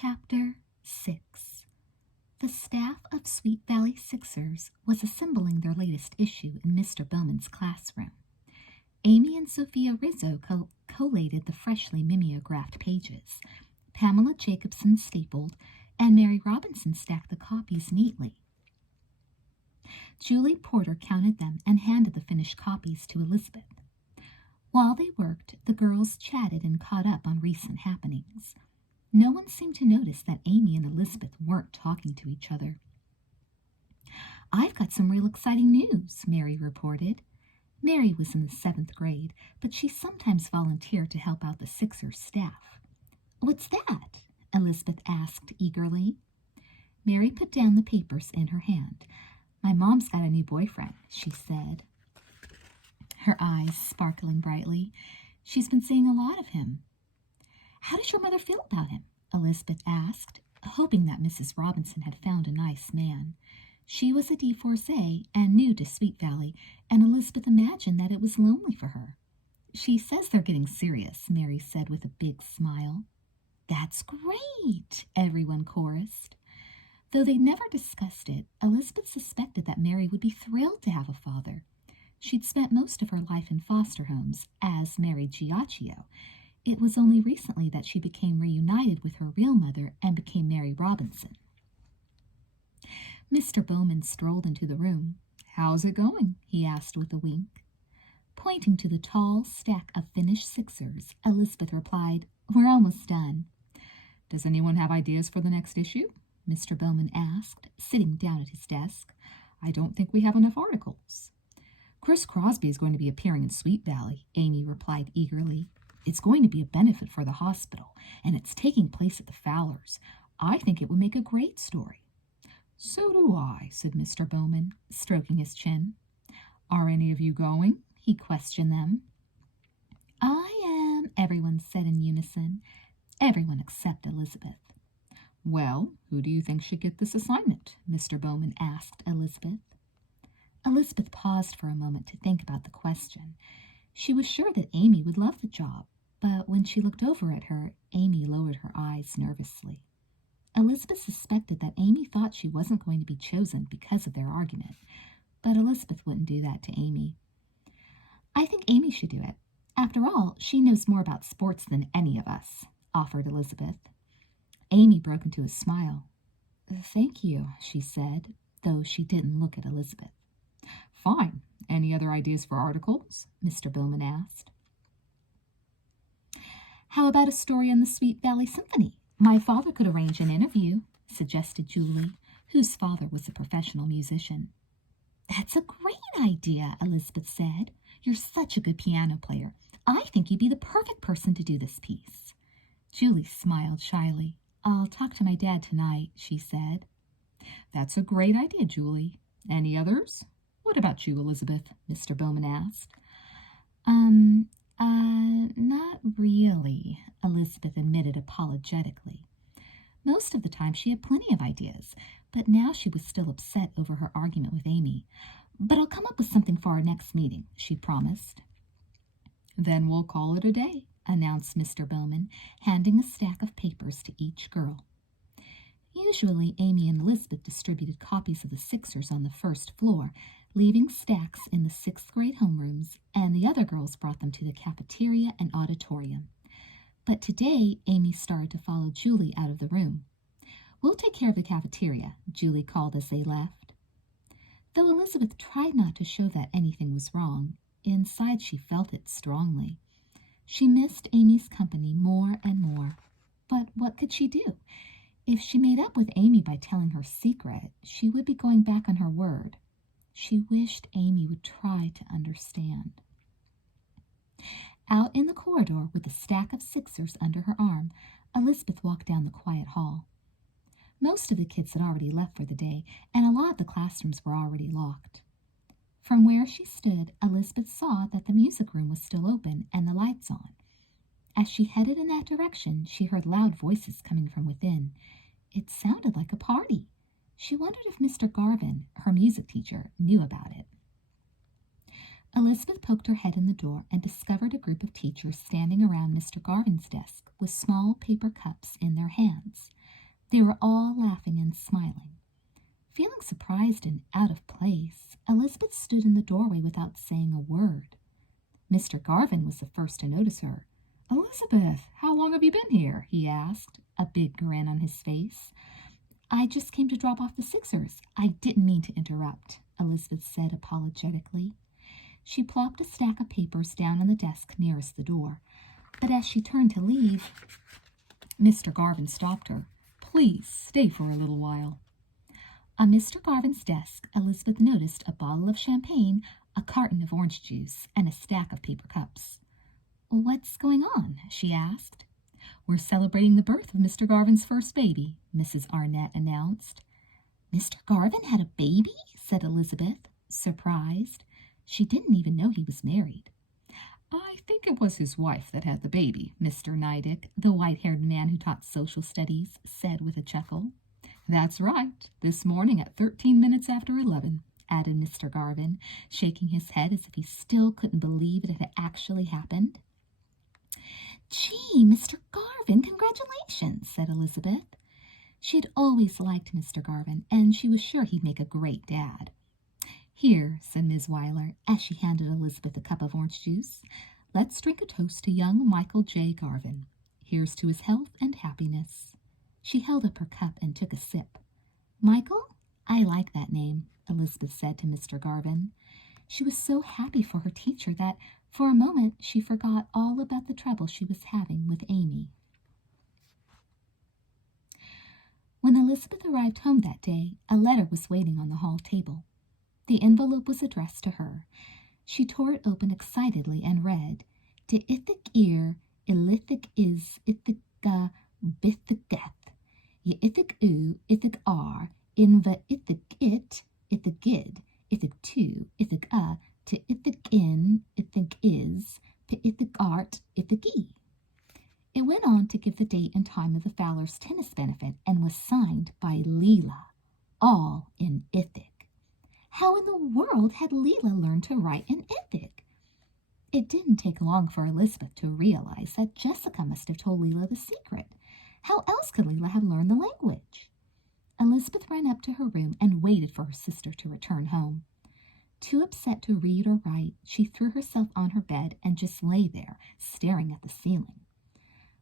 Chapter 6. The staff of Sweet Valley Sixers was assembling their latest issue in Mr. Bowman's classroom. Amy and Sophia Rizzo collated the freshly mimeographed pages. Pamela Jacobson stapled, and Mary Robinson stacked the copies neatly. Julie Porter counted them and handed the finished copies to Elizabeth. While they worked, the girls chatted and caught up on recent happenings. No one seemed to notice that Amy and Elizabeth weren't talking to each other. "I've got some real exciting news," Mary reported. Mary was in the 7th grade, but she sometimes volunteered to help out the Sixers staff. "What's that?" Elizabeth asked eagerly. Mary put down the papers in her hand. "My mom's got a new boyfriend," she said, her eyes sparkling brightly. "She's been seeing a lot of him." "How does your mother feel about him?" Elizabeth asked, hoping that Mrs. Robinson had found a nice man. She was a divorcee and new to Sweet Valley, and Elizabeth imagined that it was lonely for her. "She says they're getting serious," Mary said with a big smile. "That's great," everyone chorused. Though they never discussed it, Elizabeth suspected that Mary would be thrilled to have a father. She'd spent most of her life in foster homes as Mary Giacchio. It was only recently that she became reunited with her real mother and became Mary Robinson. Mr. Bowman strolled into the room. "How's it going?" he asked with a wink. Pointing to the tall stack of finished Sixers, Elizabeth replied, "We're almost done." "Does anyone have ideas for the next issue?" Mr. Bowman asked, sitting down at his desk. "I don't think we have enough articles." "Chris Crosby is going to be appearing in Sweet Valley," Amy replied eagerly. "It's going to be a benefit for the hospital, and it's taking place at the Fowlers. I think it would make a great story." "So do I," said Mr. Bowman, stroking his chin. "Are any of you going?" he questioned them. "I am," everyone said in unison. Everyone except Elizabeth. "Well, who do you think should get this assignment?" Mr. Bowman asked Elizabeth. Elizabeth paused for a moment to think about the question. She was sure that Amy would love the job, but when she looked over at her, Amy lowered her eyes nervously. Elizabeth suspected that Amy thought she wasn't going to be chosen because of their argument, but Elizabeth wouldn't do that to Amy. "I think Amy should do it. After all, she knows more about sports than any of us," offered Elizabeth. Amy broke into a smile. "Thank you," she said, though she didn't look at Elizabeth. "Fine. Any other ideas for articles?" Mr. Bowman asked. "How about a story on the Sweet Valley Symphony? My father could arrange an interview," suggested Julie, whose father was a professional musician. "That's a great idea," Elizabeth said. "You're such a good piano player. I think you'd be the perfect person to do this piece." Julie smiled shyly. "I'll talk to my dad tonight," she said. "That's a great idea, Julie. Any others?" "What about you, Elizabeth?" Mr. Bowman asked. Not really," Elizabeth admitted apologetically. Most of the time she had plenty of ideas, but now she was still upset over her argument with Amy. "But I'll come up with something for our next meeting," she promised. "Then we'll call it a day," announced Mr. Bowman, handing a stack of papers to each girl. Usually, Amy and Elizabeth distributed copies of the Sixers on the first floor, leaving stacks in the 6th grade homerooms, and the other girls brought them to the cafeteria and auditorium. But today, Amy started to follow Julie out of the room. "We'll take care of the cafeteria," Julie called as they left. Though Elizabeth tried not to show that anything was wrong, inside she felt it strongly. She missed Amy's company more and more. But what could she do? If she made up with Amy by telling her secret, she would be going back on her word. She wished Amy would try to understand. Out in the corridor with a stack of Sixers under her arm, Elizabeth walked down the quiet hall. Most of the kids had already left for the day, and a lot of the classrooms were already locked. From where she stood, Elizabeth saw that the music room was still open and the lights on. As she headed in that direction, she heard loud voices coming from within. It sounded like a party. She wondered if Mr. Garvin, her music teacher, knew about it. Elizabeth poked her head in the door and discovered a group of teachers standing around Mr. Garvin's desk with small paper cups in their hands. They were all laughing and smiling. Feeling surprised and out of place, Elizabeth stood in the doorway without saying a word. Mr. Garvin was the first to notice her. "Elizabeth, how long have you been here?" he asked, a big grin on his face. "I just came to drop off the Sixers. I didn't mean to interrupt," Elizabeth said apologetically. She plopped a stack of papers down on the desk nearest the door, but as she turned to leave, Mr. Garvin stopped her. "Please stay for a little while." On Mr. Garvin's desk, Elizabeth noticed a bottle of champagne, a carton of orange juice, and a stack of paper cups. "What's going on?" she asked. "We're celebrating the birth of Mr. Garvin's first baby," Mrs. Arnett announced. "Mr. Garvin had a baby?" said Elizabeth, surprised. She didn't even know he was married. "I think it was his wife that had the baby," Mr. Neidick, the white-haired man who taught social studies, said with a chuckle. "That's right, this morning at 13 minutes after 11, added Mr. Garvin, shaking his head as if he still couldn't believe it had actually happened. "Gee, Mr. Garvin, congratulations," said Elizabeth. She had always liked Mr. Garvin, and she was sure he'd make a great dad. "Here," said Ms. Weiler, as she handed Elizabeth a cup of orange juice, "let's drink a toast to young Michael J. Garvin. Here's to his health and happiness." She held up her cup and took a sip. "Michael? I like that name," Elizabeth said to Mr. Garvin. She was so happy for her teacher that, for a moment, she forgot all about the trouble she was having with Amy. When Elizabeth arrived home that day, a letter was waiting on the hall table. The envelope was addressed to her. She tore it open excitedly and read, "De ithik ear, ilithik is ithika bithiketh. Ye ithik u, ithik ar, inva ithik it, ithik id, ithik tu, ithik to ithik in, ithik is, to ithik art, ithik e." It went on to give the date and time of the Fowlers' tennis benefit and was signed by Leela, all in Ithic. How in the world had Leela learned to write in Ithic? It didn't take long for Elizabeth to realize that Jessica must have told Leela the secret. How else could Leela have learned the language? Elizabeth ran up to her room and waited for her sister to return home. Too upset to read or write, she threw herself on her bed and just lay there, staring at the ceiling.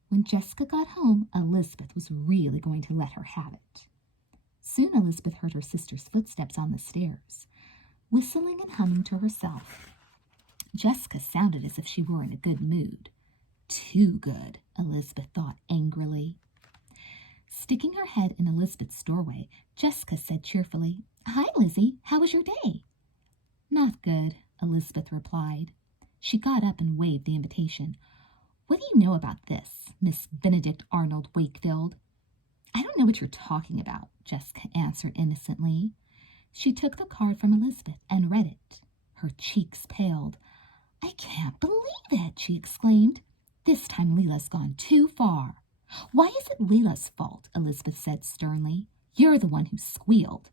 When Jessica got home, Elizabeth was really going to let her have it. Soon Elizabeth heard her sister's footsteps on the stairs, whistling and humming to herself. Jessica sounded as if she were in a good mood. Too good, Elizabeth thought angrily. Sticking her head in Elizabeth's doorway, Jessica said cheerfully, "Hi, Lizzie. How was your day?" "Not good," Elizabeth replied. She got up and waved the invitation. "What do you know about this, Miss Benedict Arnold Wakefield?" "I don't know what you're talking about," Jessica answered innocently. She took the card from Elizabeth and read it. Her cheeks paled. "I can't believe it," she exclaimed. "This time Leela's gone too far." "Why is it Leela's fault?" Elizabeth said sternly. "You're the one who squealed."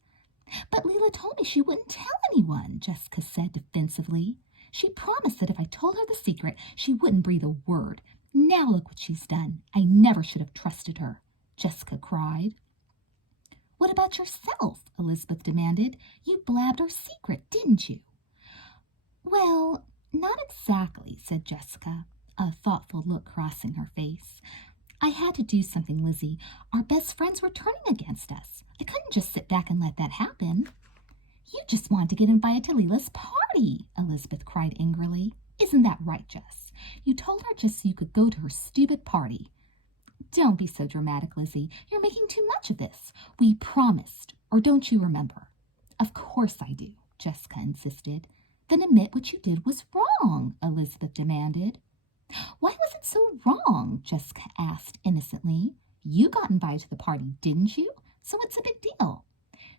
"But Leela told me she wouldn't tell anyone," Jessica said defensively. "She promised that if I told her the secret, she wouldn't breathe a word. Now look what she's done. I never should have trusted her," Jessica cried. "What about yourself?" Elizabeth demanded. "You blabbed our secret, didn't you?" "Well, not exactly," said Jessica, a thoughtful look crossing her face. "I had to do something, Lizzie. Our best friends were turning against us. I couldn't just sit back and let that happen." "You just wanted to get invited to Leela's party," Elizabeth cried angrily. "Isn't that right, Jess? You told her just so you could go to her stupid party." "Don't be so dramatic, Lizzie. You're making too much of this. We promised, or don't you remember?" "Of course I do," Jessica insisted. "Then admit what you did was wrong," Elizabeth demanded. "Why was it so wrong?" Jessica asked innocently. "You got invited to the party, didn't you? So what's the big deal?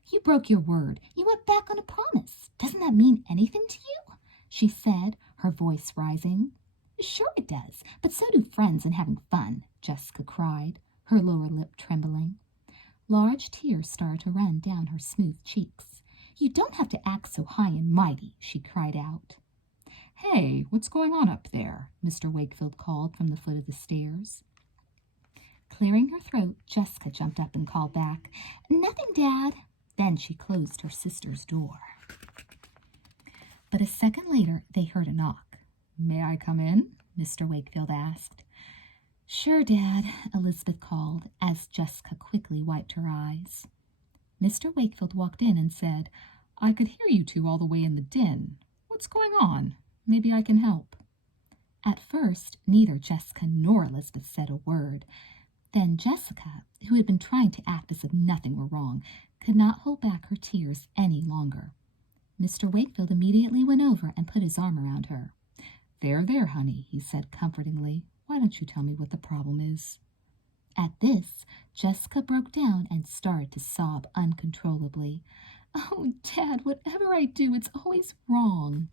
You broke your word. You went back on a promise. Doesn't that mean anything to you?" she said, her voice rising. "Sure it does, but so do friends and having fun," Jessica cried, her lower lip trembling. Large tears started to run down her smooth cheeks. "You don't have to act so high and mighty," she cried out. "Hey, what's going on up there?" Mr. Wakefield called from the foot of the stairs. Clearing her throat, Jessica jumped up and called back, "Nothing, Dad." Then she closed her sister's door. But a second later, they heard a knock. "May I come in?" Mr. Wakefield asked. "Sure, Dad," Elizabeth called, as Jessica quickly wiped her eyes. Mr. Wakefield walked in and said, "I could hear you two all the way in the den. What's going on? Maybe I can help." At first, neither Jessica nor Elizabeth said a word. Then Jessica, who had been trying to act as if nothing were wrong, could not hold back her tears any longer. Mr. Wakefield immediately went over and put his arm around her. There, honey," he said comfortingly. "Why don't you tell me what the problem is?" At this, Jessica broke down and started to sob uncontrollably. "Oh, Dad, whatever I do, it's always wrong."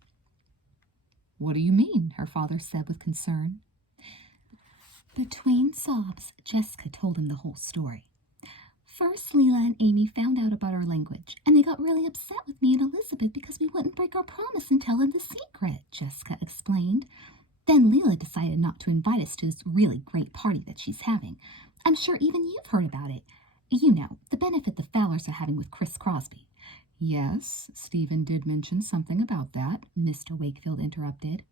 "What do you mean?" her father said with concern. Between sobs, Jessica told him the whole story. "First, Leela and Amy found out about our language, and they got really upset with me and Elizabeth because we wouldn't break our promise and tell them the secret," Jessica explained. "Then Leela decided not to invite us to this really great party that she's having. I'm sure even you've heard about it. You know, the benefit the Fowlers are having with Chris Crosby." "Yes, Stephen did mention something about that," Mr. Wakefield interrupted.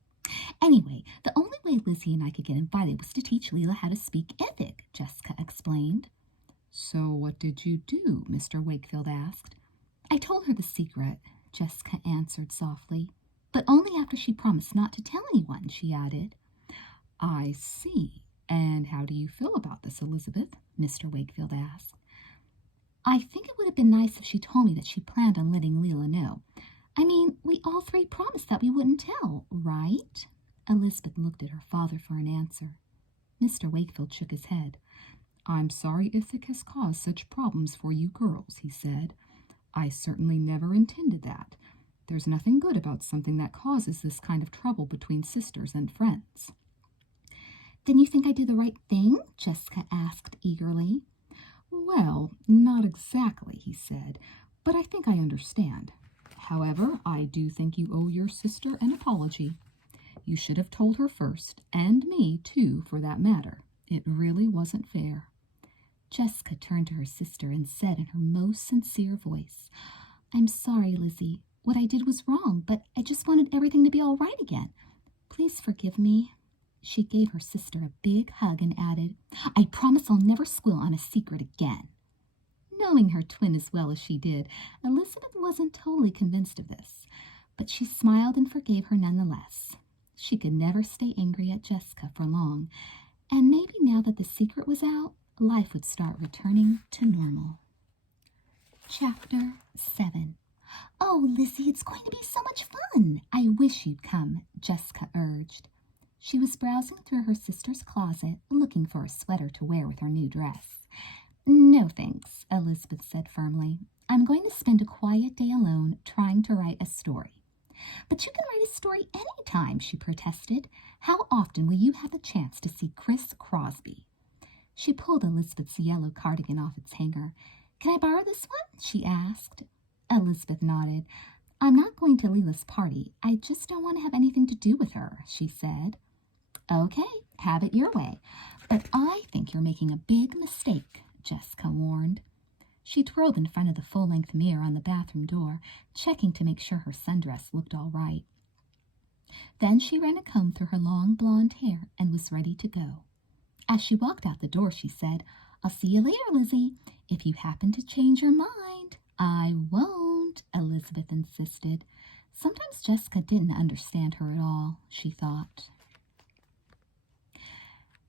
"Anyway, the only way Lizzie and I could get invited was to teach Leela how to speak Ithic," Jessica explained. "So what did you do?" Mr. Wakefield asked. "I told her the secret," Jessica answered softly. "But only after she promised not to tell anyone," she added. "I see. And how do you feel about this, Elizabeth?" Mr. Wakefield asked. "I think it would have been nice if she told me that she planned on letting Leela know. I mean, we all three promised that we wouldn't tell, right?" Elizabeth looked at her father for an answer. Mr. Wakefield shook his head. "I'm sorry Ithic has caused such problems for you girls," he said. "I certainly never intended that. There's nothing good about something that causes this kind of trouble between sisters and friends." "Then you think I did the right thing?" Jessica asked eagerly. "Well, not exactly," he said, "but I think I understand. However, I do think you owe your sister an apology. You should have told her first, and me too, for that matter. It really wasn't fair." Jessica turned to her sister and said in her most sincere voice, "I'm sorry, Lizzie. What I did was wrong, but I just wanted everything to be all right again. Please forgive me." She gave her sister a big hug and added, "I promise I'll never squeal on a secret again." Knowing her twin as well as she did, Elizabeth wasn't totally convinced of this, but she smiled and forgave her nonetheless. She could never stay angry at Jessica for long, and maybe now that the secret was out, life would start returning to normal. Chapter 7. "Oh, Lizzie, it's going to be so much fun. I wish you'd come," Jessica urged. She was browsing through her sister's closet, looking for a sweater to wear with her new dress. "No, thanks," Elizabeth said firmly. "I'm going to spend a quiet day alone trying to write a story." "But you can write a story any time," she protested. "How often will you have the chance to see Chris Crosby?" She pulled Elizabeth's yellow cardigan off its hanger. "Can I borrow this one?" she asked. Elizabeth nodded. "I'm not going to Leela's party. I just don't want to have anything to do with her," she said. "Okay, have it your way. But I think you're making a big mistake," Jessica warned. She twirled in front of the full-length mirror on the bathroom door, checking to make sure her sundress looked all right. Then she ran a comb through her long blonde hair and was ready to go. As she walked out the door, she said, "I'll see you later, Lizzie. If you happen to change your mind." "I won't," Elizabeth insisted. Sometimes Jessica didn't understand her at all, she thought.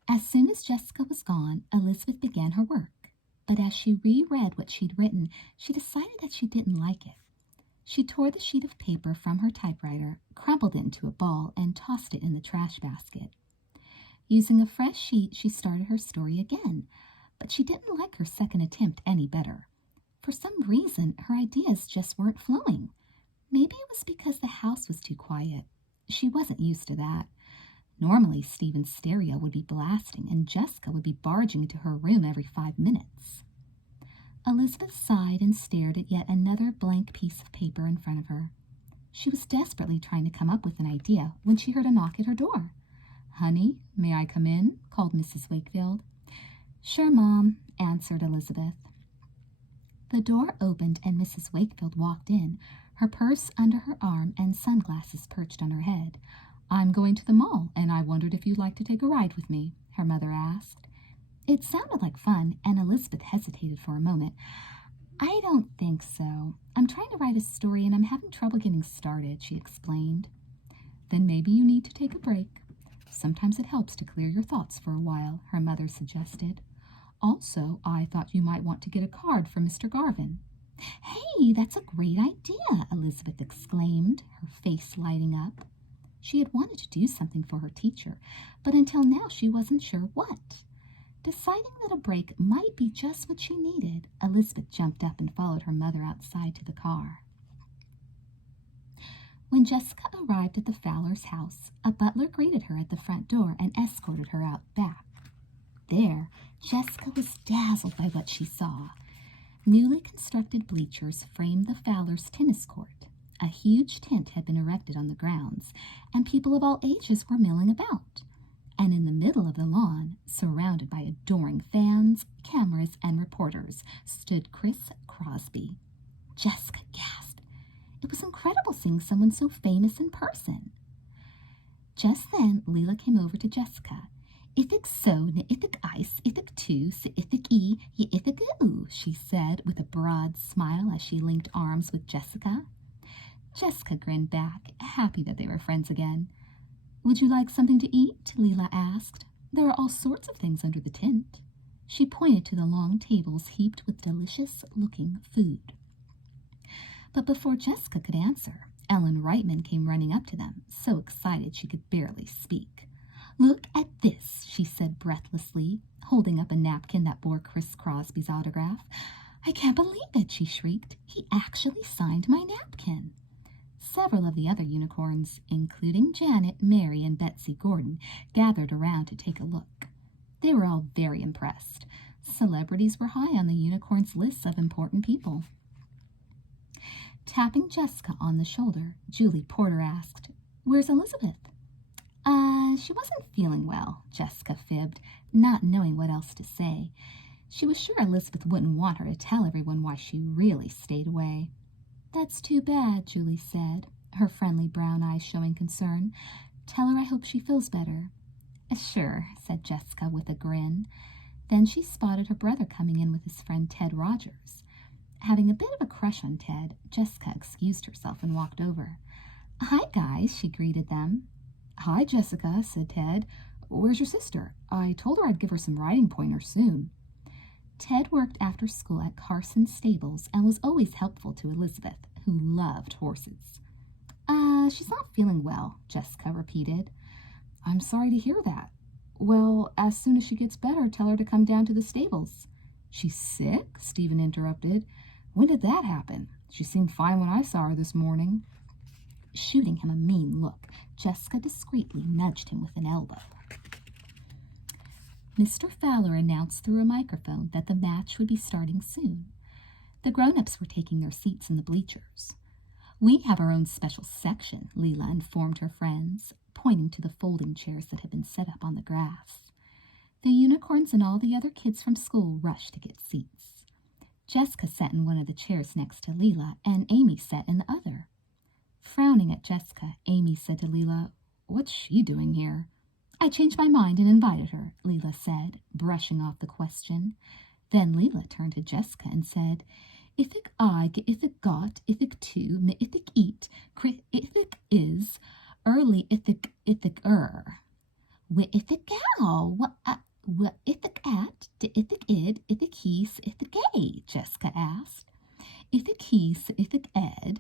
As soon as Jessica was gone, Elizabeth began her work. But as she reread what she'd written, she decided that she didn't like it. She tore the sheet of paper from her typewriter, crumpled it into a ball, and tossed it in the trash basket. Using a fresh sheet, she started her story again, but she didn't like her second attempt any better. For some reason, her ideas just weren't flowing. Maybe it was because the house was too quiet. She wasn't used to that. Normally, Stephen's stereo would be blasting, and Jessica would be barging into her room every 5 minutes. Elizabeth sighed and stared at yet another blank piece of paper in front of her. She was desperately trying to come up with an idea when she heard a knock at her door. "Honey, may I come in?" called Mrs. Wakefield. "Sure, Mom," answered Elizabeth. The door opened and Mrs. Wakefield walked in, her purse under her arm and sunglasses perched on her head. "I'm going to the mall, and I wondered if you'd like to take a ride with me," her mother asked. It sounded like fun, and Elizabeth hesitated for a moment. "I don't think so. I'm trying to write a story and I'm having trouble getting started," she explained. "Then maybe you need to take a break. Sometimes it helps to clear your thoughts for a while," her mother suggested. "Also, I thought you might want to get a card from Mr. Garvin." "Hey, that's a great idea," Elizabeth exclaimed, her face lighting up. She had wanted to do something for her teacher, but until now she wasn't sure what. Deciding that a break might be just what she needed, Elizabeth jumped up and followed her mother outside to the car. When Jessica arrived at the Fowlers' house, a butler greeted her at the front door and escorted her out back. There, Jessica was dazzled by what she saw. Newly constructed bleachers framed the Fowlers' tennis court. A huge tent had been erected on the grounds, and people of all ages were milling about. And in the middle of the lawn, surrounded by adoring fans, cameras, and reporters, stood Chris Crosby. Jessica gasped. It was incredible seeing someone so famous in person. Just then, Leela came over to Jessica. "Ithik so, ne ithik ice, ithik two, se ithik e, ye ithik oo," she said with a broad smile as she linked arms with Jessica. Jessica grinned back, happy that they were friends again. "Would you like something to eat?" Leela asked. "There are all sorts of things under the tent." She pointed to the long tables heaped with delicious-looking food. But before Jessica could answer, Ellen Reitman came running up to them, so excited she could barely speak. "Look at this," she said breathlessly, holding up a napkin that bore Chris Crosby's autograph. "I can't believe it," she shrieked. "He actually signed my napkin." Several of the other unicorns, including Janet, Mary, and Betsy Gordon, gathered around to take a look. They were all very impressed. Celebrities were high on the unicorns' lists of important people. Tapping Jessica on the shoulder, Julie Porter asked, "Where's Elizabeth?" She wasn't feeling well," Jessica fibbed, not knowing what else to say. She was sure Elizabeth wouldn't want her to tell everyone why she really stayed away. "That's too bad," Julie said, her friendly brown eyes showing concern. "Tell her I hope she feels better." "Sure," said Jessica with a grin. Then she spotted her brother coming in with his friend Ted Rogers. Having a bit of a crush on Ted, Jessica excused herself and walked over. "Hi, guys," she greeted them. "Hi, Jessica," said Ted. "Where's your sister? I told her I'd give her some riding pointers soon." Ted worked after school at Carson's stables and was always helpful to Elizabeth, who loved horses. She's not feeling well," Jessica repeated. "I'm sorry to hear that." "Well, as soon as she gets better, tell her to come down to the stables." "She's sick?" Stephen interrupted. "When did that happen? She seemed fine when I saw her this morning." Shooting him a mean look, Jessica discreetly nudged him with an elbow. Mr. Fowler announced through a microphone that the match would be starting soon. The grown-ups were taking their seats in the bleachers. "We have our own special section," Leela informed her friends, pointing to the folding chairs that had been set up on the grass. The unicorns and all the other kids from school rushed to get seats. Jessica sat in one of the chairs next to Leela, and Amy sat in the other. Frowning at Jessica, Amy said to Leela, "What's she doing here?" "I changed my mind and invited her," Leela said, brushing off the question. Then Leela turned to Jessica and said, "Ithik I, ge ithik got, ithik two, me ithik eat, crit ithik is, early ithik we ithik gal, what ithik at, de ithik id, ithik he, se ithik a," Jessica asked. "Ithik he, se ithik ed,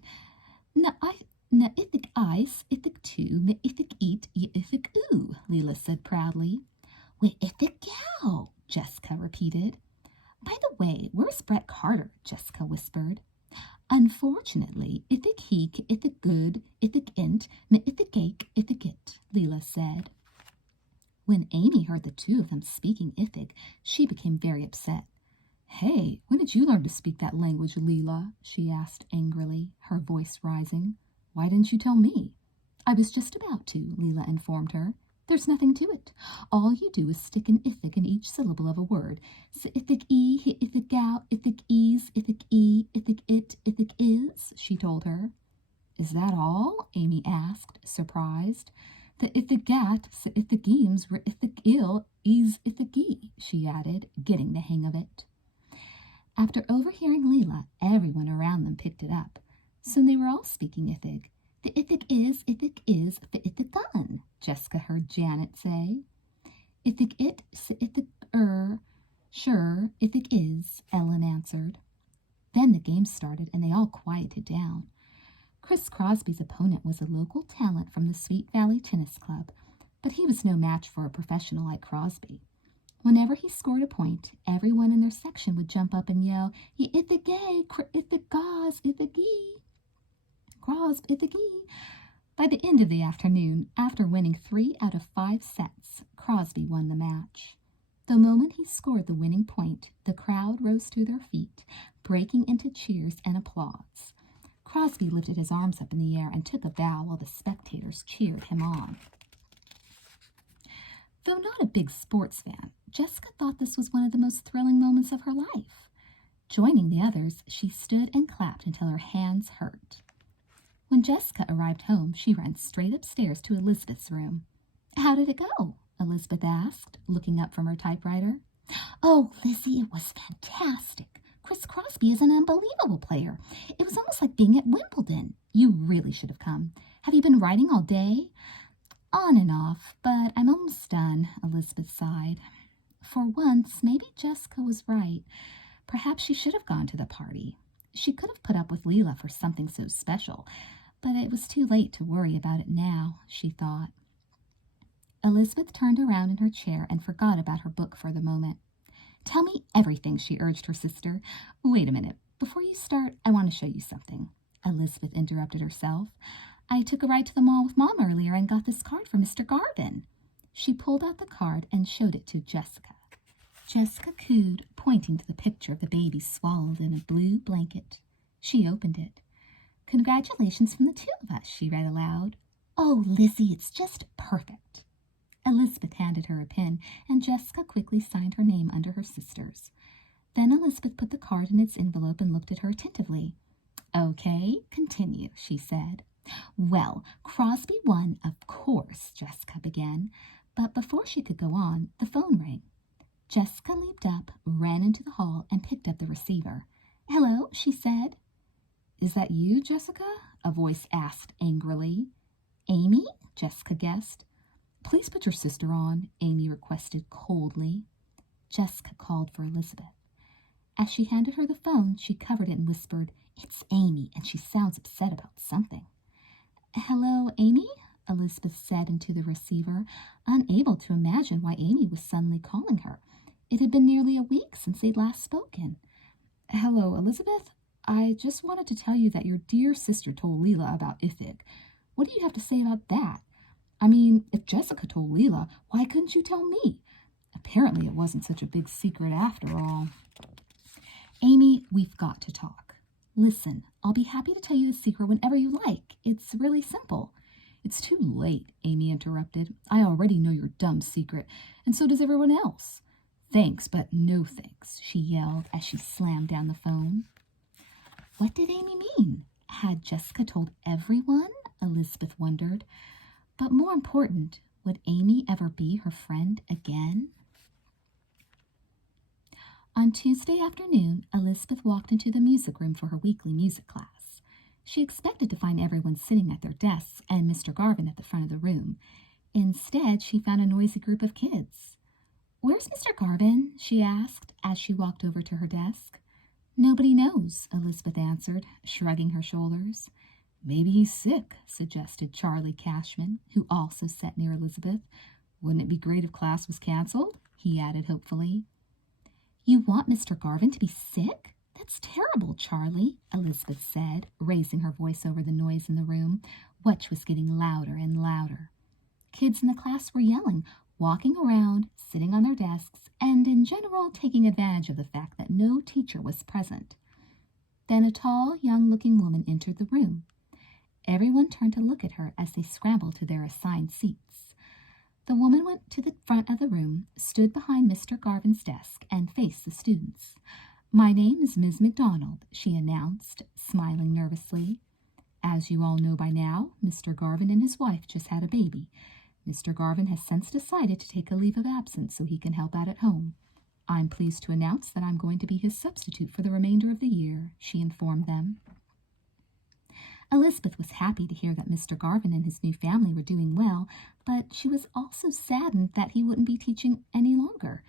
na ithik ice, ithik two, me ithik eat, ye ithik oo," Leela said proudly. "We ithik gal," Jessica repeated. "By the way, where's Brett Carter?" Jessica whispered. "Unfortunately, ithik he, ke ithik good, ithik int, me ithik ake, ithik it," Leela said. When Amy heard the two of them speaking Ithik, she became very upset. "Hey, when did you learn to speak that language, Leela?" she asked angrily, her voice rising. "Why didn't you tell me?" "I was just about to," Leela informed her. There's nothing to it. All you do is stick an ithig in each syllable of a word. S-ithig e, hi-ithig gow, ithig ease, ithig e, ithig it, ithig is, she told her. Is that all? Amy asked, surprised. The ithigat, s-ithigeems, r-ithig ill, ease ithigi, she added, getting the hang of it. After overhearing Leela, everyone around them picked it up. Soon they were all speaking ithig. The ithig is, the ithig gun, Jessica heard Janet say. Ithig it, s-ithig sure, ithig is, Ellen answered. Then the game started, and they all quieted down. Chris Crosby's opponent was a local talent from the Sweet Valley Tennis Club, but he was no match for a professional like Crosby. Whenever he scored a point, everyone in their section would jump up and yell, "Ye ithigay, ithigaz, ithigee, Cros, ithigee." By the end of the afternoon, after winning 3 out of 5 sets, Crosby won the match. The moment he scored the winning point, the crowd rose to their feet, breaking into cheers and applause. Crosby lifted his arms up in the air and took a bow while the spectators cheered him on. Though not a big sports fan, Jessica thought this was one of the most thrilling moments of her life. Joining the others, she stood and clapped until her hands hurt. When Jessica arrived home, she ran straight upstairs to Elizabeth's room. "How did it go?" Elizabeth asked, looking up from her typewriter. "Oh, Lizzie, it was fantastic. Chris Crosby is an unbelievable player. It was almost like being at Wimbledon. You really should have come. Have you been writing all day?" "On and off, but I'm almost done," Elizabeth sighed. For once, maybe Jessica was right. Perhaps she should have gone to the party. She could have put up with Leela for something so special, but it was too late to worry about it now, she thought. Elizabeth turned around in her chair and forgot about her book for the moment. "Tell me everything," she urged her sister. "Wait a minute. Before you start, I want to show you something." Elizabeth interrupted herself. "I took a ride to the mall with Mom earlier and got this card from Mr. Garvin." She pulled out the card and showed it to Jessica. Jessica cooed, pointing to the picture of the baby swaddled in a blue blanket. She opened it. "Congratulations from the 2 of us," she read aloud. "Oh, Lizzie, it's just perfect." Elizabeth handed her a pen, and Jessica quickly signed her name under her sister's. Then Elizabeth put the card in its envelope and looked at her attentively. "Okay, continue," she said. "Well, Crosby won, of course," Jessica began. But before she could go on, the phone rang. Jessica leaped up, ran into the hall, and picked up the receiver. "Hello," she said. "Is that you, Jessica?" a voice asked angrily. "Amy?" Jessica guessed. "Please put your sister on," Amy requested coldly. Jessica called for Elizabeth. As she handed her the phone, she covered it and whispered, "It's Amy, and she sounds upset about something." "Hello, Amy?" Elizabeth said into the receiver, unable to imagine why Amy was suddenly calling her. It had been nearly a week since they'd last spoken. "Hello, Elizabeth. I just wanted to tell you that your dear sister told Leela about Ithig. What do you have to say about that? I mean, if Jessica told Leela, why couldn't you tell me? Apparently it wasn't such a big secret after all." "Amy, we've got to talk. Listen, I'll be happy to tell you the secret whenever you like. It's really simple." "It's too late," Amy interrupted. "I already know your dumb secret, and so does everyone else." "Thanks, but no thanks," she yelled as she slammed down the phone. What did Amy mean? Had Jessica told everyone? Elizabeth wondered. But more important, would Amy ever be her friend again? On Tuesday afternoon, Elizabeth walked into the music room for her weekly music class. She expected to find everyone sitting at their desks and Mr. Garvin at the front of the room. Instead, she found a noisy group of kids. "Where's Mr. Garvin?" she asked as she walked over to her desk. "Nobody knows," Elizabeth answered, shrugging her shoulders. "Maybe he's sick," suggested Charlie Cashman, who also sat near Elizabeth. "Wouldn't it be great if class was canceled?" he added hopefully. "You want Mr. Garvin to be sick? That's terrible, Charlie," Elizabeth said, raising her voice over the noise in the room, which was getting louder and louder. Kids in the class were yelling, walking around, sitting on their desks, and in general taking advantage of the fact that no teacher was present. Then a tall, young-looking woman entered the room. Everyone turned to look at her as they scrambled to their assigned seats. The woman went to the front of the room, stood behind Mr. Garvin's desk, and faced the students. "My name is Miss McDonald," she announced, smiling nervously. "As you all know by now, Mr. Garvin and his wife just had a baby. Mr. Garvin has since decided to take a leave of absence so he can help out at home. I'm pleased to announce that I'm going to be his substitute for the remainder of the year," she informed them. Elizabeth was happy to hear that Mr. Garvin and his new family were doing well, but she was also saddened that he wouldn't be teaching any longer.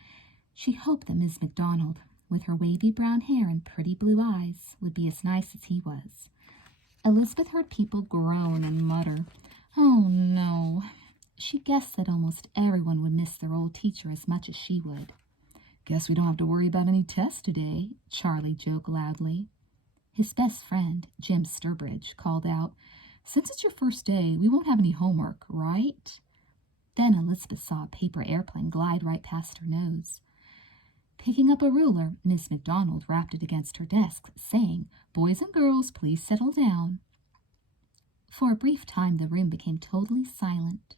She hoped that Miss McDonald, with her wavy brown hair and pretty blue eyes, would be as nice as he was. Elizabeth heard people groan and mutter, "Oh, no." She guessed that almost everyone would miss their old teacher as much as she would. "Guess we don't have to worry about any tests today," Charlie joked loudly. His best friend, Jim Sturbridge, called out, "Since it's your first day, we won't have any homework, right?" Then Elizabeth saw a paper airplane glide right past her nose. Picking up a ruler, Miss McDonald rapped it against her desk, saying, "Boys and girls, please settle down." For a brief time, the room became totally silent.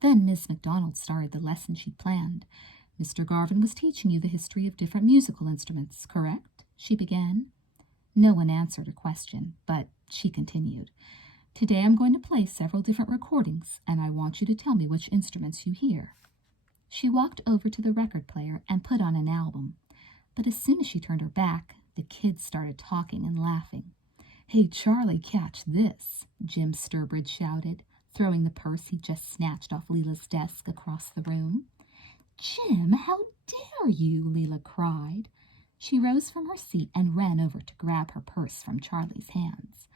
Then Miss McDonald started the lesson she'd planned. "Mr. Garvin was teaching you the history of different musical instruments, correct?" she began. No one answered her question, but she continued. "Today I'm going to play several different recordings, and I want you to tell me which instruments you hear." She walked over to the record player and put on an album. But as soon as she turned her back, the kids started talking and laughing. "Hey, Charlie, catch this," Jim Sturbridge shouted, throwing the purse he just snatched off Leela's desk across the room. "Jim, how dare you!" Leela cried. She rose from her seat and ran over to grab her purse from Charlie's hands.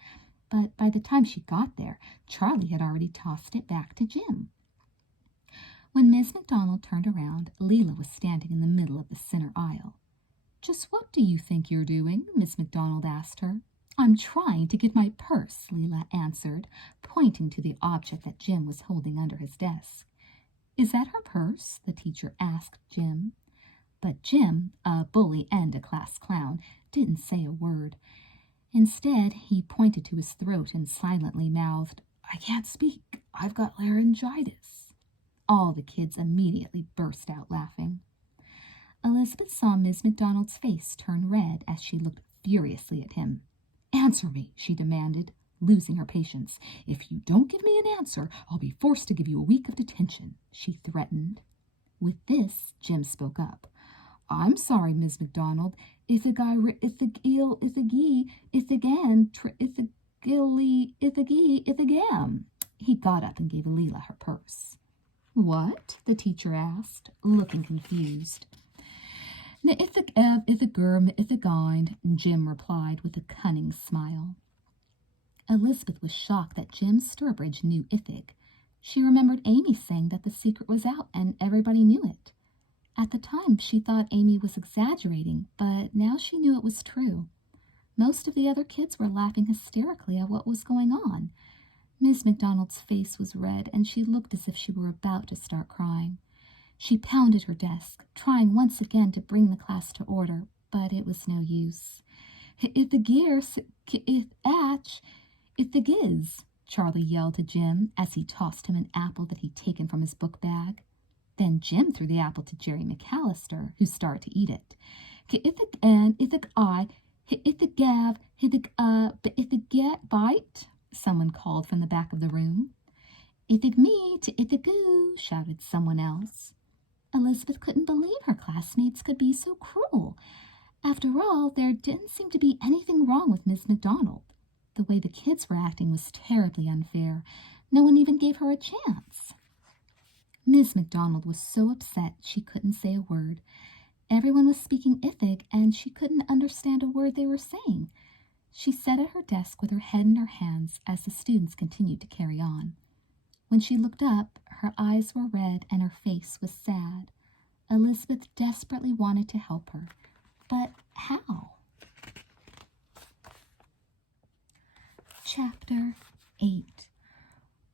But by the time she got there, Charlie had already tossed it back to Jim. When Miss McDonald turned around, Leela was standing in the middle of the center aisle. "Just what do you think you're doing?" Miss McDonald asked her. "I'm trying to get my purse," Leela answered, pointing to the object that Jim was holding under his desk. "Is that her purse?" the teacher asked Jim. But Jim, a bully and a class clown, didn't say a word. Instead, he pointed to his throat and silently mouthed, "I can't speak. I've got laryngitis." All the kids immediately burst out laughing. Elizabeth saw Miss McDonald's face turn red as she looked furiously at him. "Answer me," she demanded, losing her patience. "If you don't give me an answer, I'll be forced to give you a week of detention," she threatened. With this, Jim spoke up. "I'm sorry, Miss McDonald. If the guy, if the gill, if the gee, if the gan, if the gilly, if the gee, if the gam." He got up and gave Leela her purse. "What?" the teacher asked, looking confused. "If the ev, if the germ, if the gind," Jim replied with a cunning smile. Elizabeth was shocked that Jim Sturbridge knew Ithig. She remembered Amy saying that the secret was out and everybody knew it. At the time, she thought Amy was exaggerating, but now she knew it was true. Most of the other kids were laughing hysterically at what was going on. Miss McDonald's face was red, and she looked as if she were about to start crying. She pounded her desk, trying once again to bring the class to order, but it was no use. "If the gears, if atch, if the giz," Charlie yelled to Jim as he tossed him an apple that he'd taken from his book bag. Then Jim threw the apple to Jerry McAllister, who started to eat it. "Ithig and ithig I, ithig gav, ithig ithig get bite," someone called from the back of the room. "Ithig me to ithig goo," shouted someone else. Elizabeth couldn't believe her classmates could be so cruel. After all, there didn't seem to be anything wrong with Miss McDonald. The way the kids were acting was terribly unfair. No one even gave her a chance. Miss McDonald was so upset she couldn't say a word. Everyone was speaking Ithig, and she couldn't understand a word they were saying. She sat at her desk with her head in her hands as the students continued to carry on. When she looked up, her eyes were red and her face was sad. Elizabeth desperately wanted to help her. But how? Chapter 8.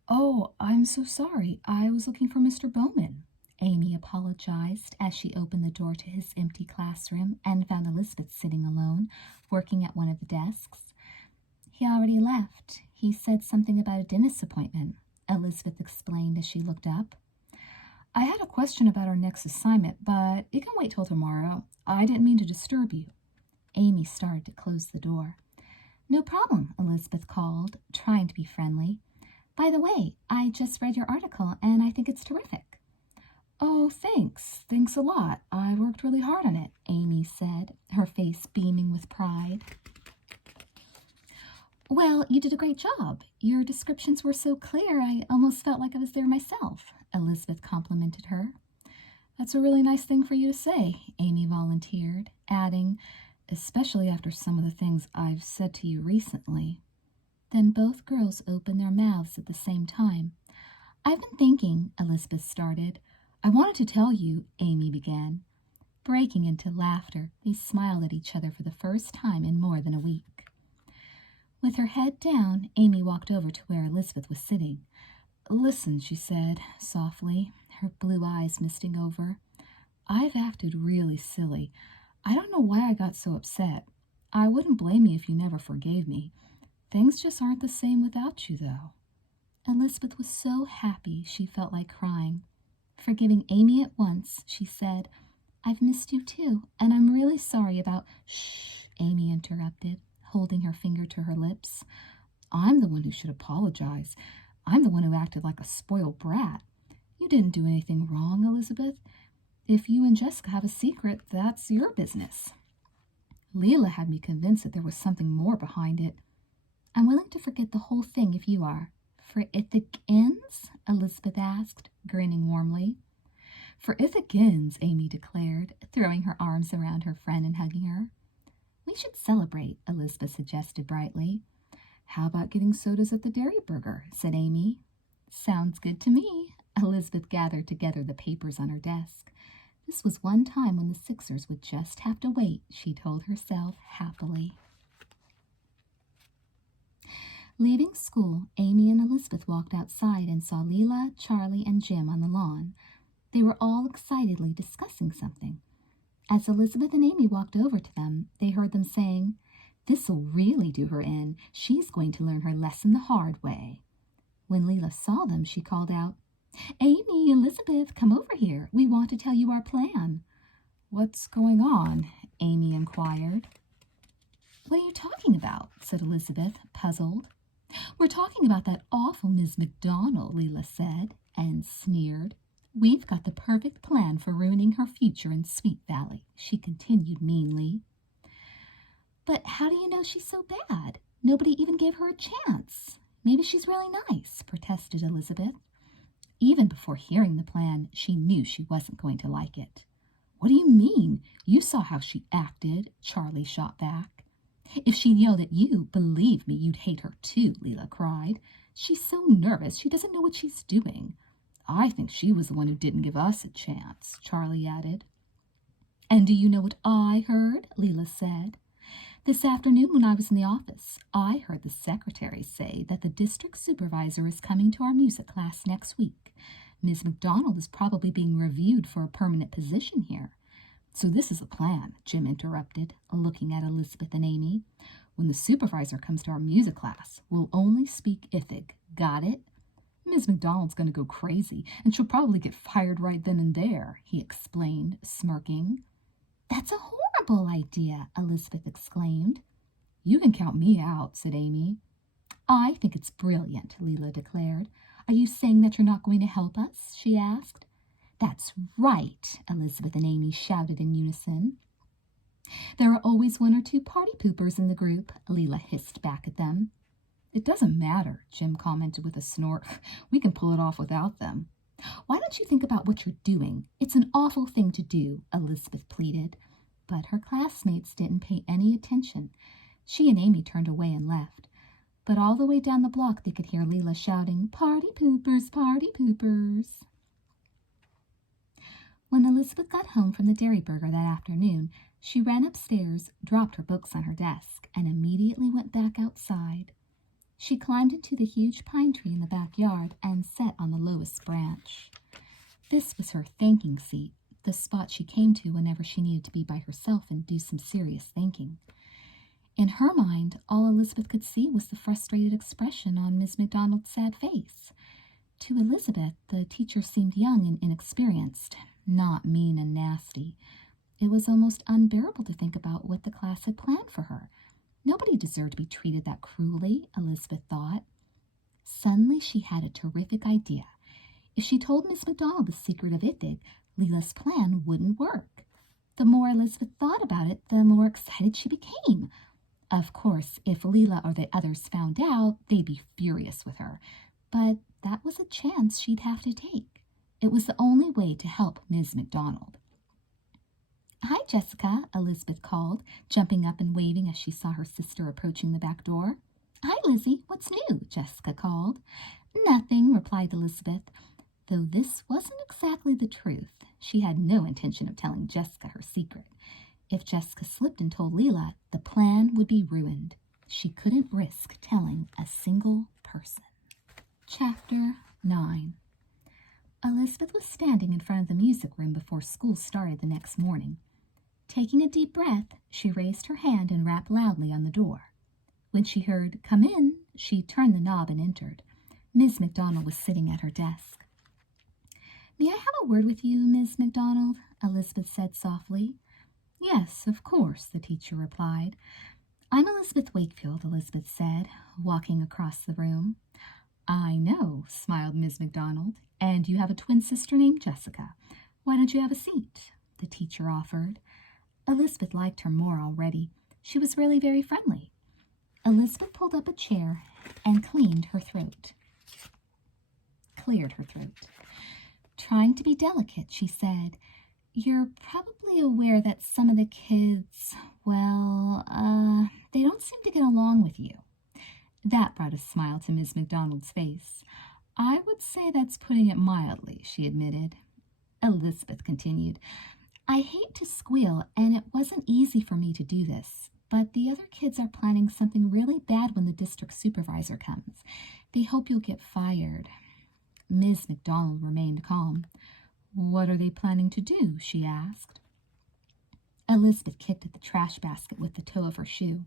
"Oh, I'm so sorry. I was looking for Mr. Bowman," Amy apologized as she opened the door to his empty classroom and found Elizabeth sitting alone, working at one of the desks. "He already left. He said something about a dentist appointment," Elizabeth explained as she looked up. I had a question about our next assignment, but it can wait till tomorrow. I didn't mean to disturb you. Amy started to close the door. No problem, Elizabeth called, trying to be friendly. By the way, I just read your article and I think it's terrific. Oh, thanks. Thanks a lot. I worked really hard on it, Amy said, her face beaming with pride. Well, you did a great job. Your descriptions were so clear I almost felt like I was there myself, Elizabeth complimented her. That's a really nice thing for you to say, Amy volunteered, adding, especially after some of the things I've said to you recently. Then both girls opened their mouths at the same time. I've been thinking, Elizabeth started. I wanted to tell you, Amy began. Breaking into laughter, they smiled at each other for the first time in more than a week. With her head down, Amy walked over to where Elizabeth was sitting. Listen, she said, softly, her blue eyes misting over. I've acted really silly. I don't know why I got so upset. I wouldn't blame you if you never forgave me. Things just aren't the same without you, though. Elizabeth was so happy she felt like crying. Forgiving Amy at once, she said, I've missed you too, and I'm really sorry about— Shh, Amy interrupted, holding her finger to her lips. I'm the one who should apologize. I'm the one who acted like a spoiled brat. You didn't do anything wrong, Elizabeth. If you and Jessica have a secret, that's your business. Leila had me convinced that there was something more behind it. I'm willing to forget the whole thing if you are. For if it ends? Elizabeth asked, grinning warmly. For if it ends, Amy declared, throwing her arms around her friend and hugging her. We should celebrate, Elizabeth suggested brightly. How about getting sodas at the Dairy Burger? Said Amy. Sounds good to me. Elizabeth gathered together the papers on her desk. This was one time when the Sixers would just have to wait, she told herself happily. Leaving school, Amy and Elizabeth walked outside and saw Leila, Charlie, and Jim on the lawn. They were all excitedly discussing something. As Elizabeth and Amy walked over to them, they heard them saying, This'll really do her in. She's going to learn her lesson the hard way. When Leila saw them, she called out, Amy, Elizabeth, come over here. We want to tell you our plan. What's going on? Amy inquired. What are you talking about? Said Elizabeth, puzzled. We're talking about that awful Miss McDonald, Leila said, and sneered. We've got the perfect plan for ruining her future in Sweet Valley, she continued meanly. But how do you know she's so bad? Nobody even gave her a chance. Maybe she's really nice, protested Elizabeth. Even before hearing the plan, she knew she wasn't going to like it. What do you mean? You saw how she acted, Charlie shot back. If she yelled at you, believe me, you'd hate her too, Leila cried. She's so nervous, she doesn't know what she's doing. I think she was the one who didn't give us a chance, Charlie added. And do you know what I heard? Leila said. This afternoon when I was in the office, I heard the secretary say that the district supervisor is coming to our music class next week. Ms. McDonald is probably being reviewed for a permanent position here. So this is a plan, Jim interrupted, looking at Elizabeth and Amy. When the supervisor comes to our music class, we'll only speak Ithig. Got it? Ms. McDonald's going to go crazy, and she'll probably get fired right then and there, he explained, smirking. That's a horrible idea, Elizabeth exclaimed. You can count me out, said Amy. I think it's brilliant, Leila declared. Are you saying that you're not going to help us? She asked. That's right, Elizabeth and Amy shouted in unison. There are always one or two party poopers in the group, Leila hissed back at them. It doesn't matter, Jim commented with a snort. We can pull it off without them. Why don't you think about what you're doing? It's an awful thing to do, Elizabeth pleaded. But her classmates didn't pay any attention. She and Amy turned away and left. But all the way down the block they could hear Leila shouting, Party poopers, party poopers. When Elizabeth got home from the Dairy Burger that afternoon, she ran upstairs, dropped her books on her desk, and immediately went back outside. She climbed into the huge pine tree in the backyard and sat on the lowest branch. This was her thinking seat, the spot she came to whenever she needed to be by herself and do some serious thinking. In her mind, all Elizabeth could see was the frustrated expression on Miss McDonald's sad face. To Elizabeth, the teacher seemed young and inexperienced, not mean and nasty. It was almost unbearable to think about what the class had planned for her. Nobody deserved to be treated that cruelly, Elizabeth thought. Suddenly she had a terrific idea. If she told Miss McDonald the secret of Ithig, Leela's plan wouldn't work. The more Elizabeth thought about it, the more excited she became. Of course, if Leela or the others found out, they'd be furious with her. But that was a chance she'd have to take. It was the only way to help Ms. McDonald. "Hi, Jessica," Elizabeth called, jumping up and waving as she saw her sister approaching the back door. "Hi, Lizzie. What's new?" Jessica called. "Nothing," replied Elizabeth, though this wasn't exactly the truth. She had no intention of telling Jessica her secret. If Jessica slipped and told Leela, the plan would be ruined. She couldn't risk telling a single person. Chapter 9. Elizabeth was standing in front of the music room before school started the next morning. Taking a deep breath, she raised her hand and rapped loudly on the door. When she heard, "Come in," she turned the knob and entered. Ms. McDonald was sitting at her desk. "May I have a word with you, Ms. McDonald?" Elizabeth said softly. "Yes, of course," the teacher replied. "I'm Elizabeth Wakefield," Elizabeth said, walking across the room. "I know," smiled Ms. McDonald, "and you have a twin sister named Jessica. Why don't you have a seat?" the teacher offered. Elizabeth liked her more already. She was really very friendly. Elizabeth pulled up a chair and cleared her throat. Trying to be delicate, she said, "You're probably aware that some of the kids, they don't seem to get along with you." That brought a smile to Ms. McDonald's face. "I would say that's putting it mildly," she admitted. Elizabeth continued, "I hate to squeal, and it wasn't easy for me to do this, but the other kids are planning something really bad when the district supervisor comes. They hope you'll get fired." Ms. McDonald remained calm. "What are they planning to do?" she asked. Elizabeth kicked at the trash basket with the toe of her shoe.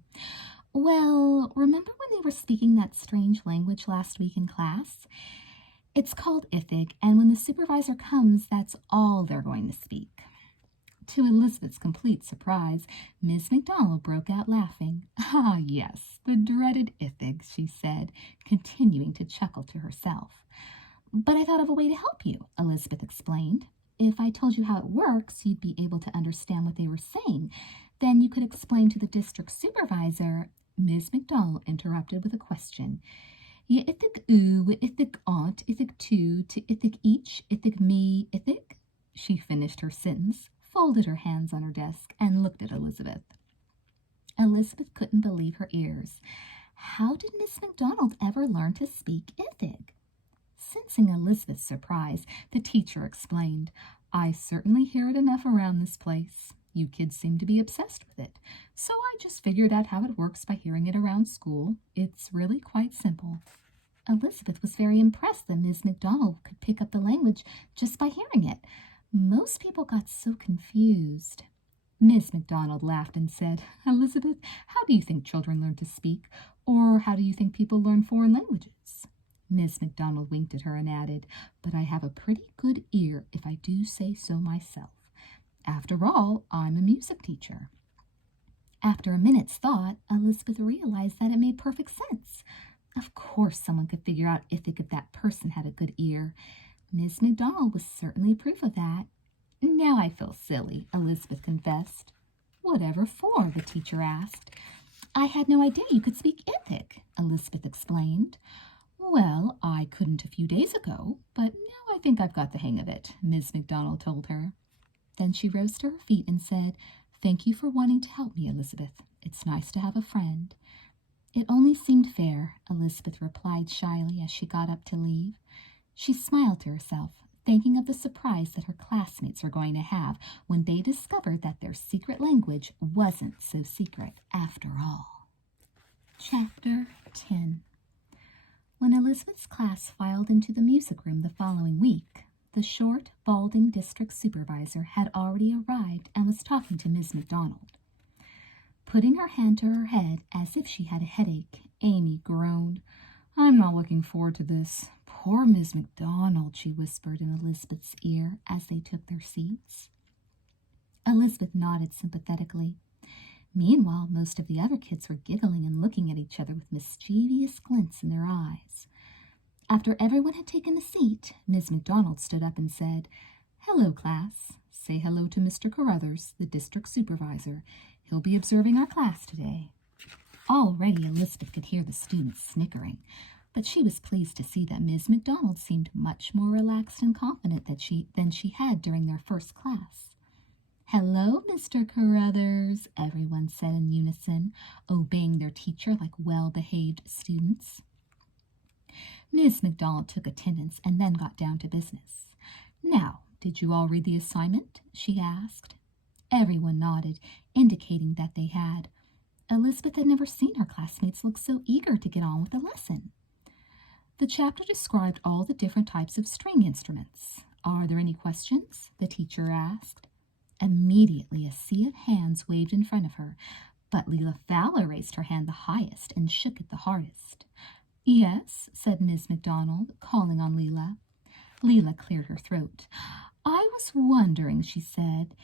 "Well, remember when they were speaking that strange language last week in class? It's called Ithig, and when the supervisor comes, that's all they're going to speak." To Elizabeth's complete surprise, Miss McDonald broke out laughing. "Ah, yes, the dreaded Ithig," she said, continuing to chuckle to herself. "But I thought of a way to help you," Elizabeth explained. "If I told you how it works, you'd be able to understand what they were saying. Then you could explain to the district supervisor." Miss McDonald interrupted with a question. "Ye ithig oo, ithig aunt, ithig two, to ithig each, ithig me, ithig?" She finished her sentence, folded her hands on her desk, and looked at Elizabeth. Elizabeth couldn't believe her ears. How did Miss McDonald ever learn to speak Ithig? Sensing Elizabeth's surprise, the teacher explained, "I certainly hear it enough around this place. You kids seem to be obsessed with it, so I just figured out how it works by hearing it around school. It's really quite simple." Elizabeth was very impressed that Miss McDonald could pick up the language just by hearing it. Most people got so confused. Miss McDonald laughed and said, "Elizabeth, how do you think children learn to speak? Or how do you think people learn foreign languages?" Miss McDonald winked at her and added, "But I have a pretty good ear, if I do say so myself. After all, I'm a music teacher." After a minute's thought, Elizabeth realized that it made perfect sense. Of course someone could figure out Ithig if that person had a good ear. Miss McDonald was certainly proof of that. "Now I feel silly," Elizabeth confessed. "Whatever for?" the teacher asked. "I had no idea you could speak Ithig," Elizabeth explained. "Well, I couldn't a few days ago, but now I think I've got the hang of it," Miss McDonald told her. Then she rose to her feet and said, "Thank you for wanting to help me, Elizabeth. It's nice to have a friend." "It only seemed fair," Elizabeth replied shyly as she got up to leave. She smiled to herself, thinking of the surprise that her classmates were going to have when they discovered that their secret language wasn't so secret after all. Chapter 10. When Elizabeth's class filed into the music room the following week, the short, balding district supervisor had already arrived and was talking to Miss McDonald. Putting her hand to her head as if she had a headache, Amy groaned. "I'm not looking forward to this. Poor Miss McDonald, she whispered in Elizabeth's ear as they took their seats. Elizabeth nodded sympathetically. Meanwhile, most of the other kids were giggling and looking at each other with mischievous glints in their eyes. After everyone had taken a seat, Miss McDonald stood up and said, "Hello, class. Say hello to Mr. Carruthers, the district supervisor. He'll be observing our class today." Already Elizabeth could hear the students snickering, but she was pleased to see that Miss McDonald seemed much more relaxed and confident than she had during their first class. "Hello, Mr. Carruthers," everyone said in unison, obeying their teacher like well-behaved students. Miss McDonald took attendance and then got down to business. "Now, did you all read the assignment?" she asked. Everyone nodded, indicating that they had. Elizabeth had never seen her classmates look so eager to get on with the lesson. The chapter described all the different types of string instruments. "Are there any questions?" the teacher asked. Immediately, a sea of hands waved in front of her, but Leela Fowler raised her hand the highest and shook it the hardest. "Yes," said Miss McDonald, calling on Leela. Leela cleared her throat. "I was wondering," she said,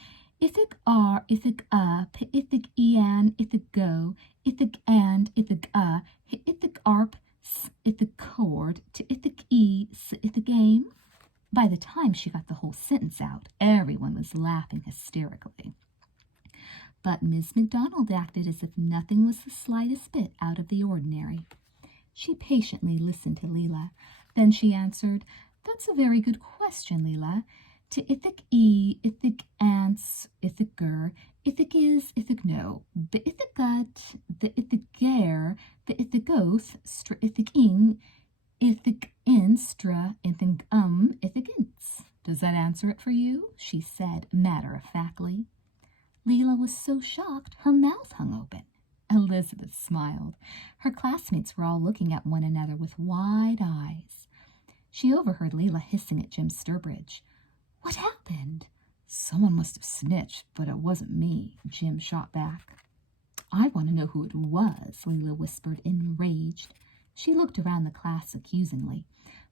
"ithig ar, ithig up, ithig ian, ithig go, ithig and, ithig ithig arp, ithig cord, to ithig e, ithig aim." By the time she got the whole sentence out, everyone was laughing hysterically. But Miss McDonald acted as if nothing was the slightest bit out of the ordinary. She patiently listened to Leela. Then she answered, "That's a very good question, Leela. To ithig e, ithig ants, ithig ger, ithig is, ithig no, the ithig gut, the ithig gare, the ithig oath, stra ithig ing, ithig in, stra ithig ithig ints. Does that answer it for you?" she said matter-of-factly. Leela was so shocked her mouth hung open. Elizabeth smiled. Her classmates were all looking at one another with wide eyes. She overheard Leela hissing at Jim Sturbridge. "What happened?" "Someone must have snitched, but it wasn't me," Jim shot back. "I want to know who it was," Leela whispered, enraged. She looked around the class accusingly,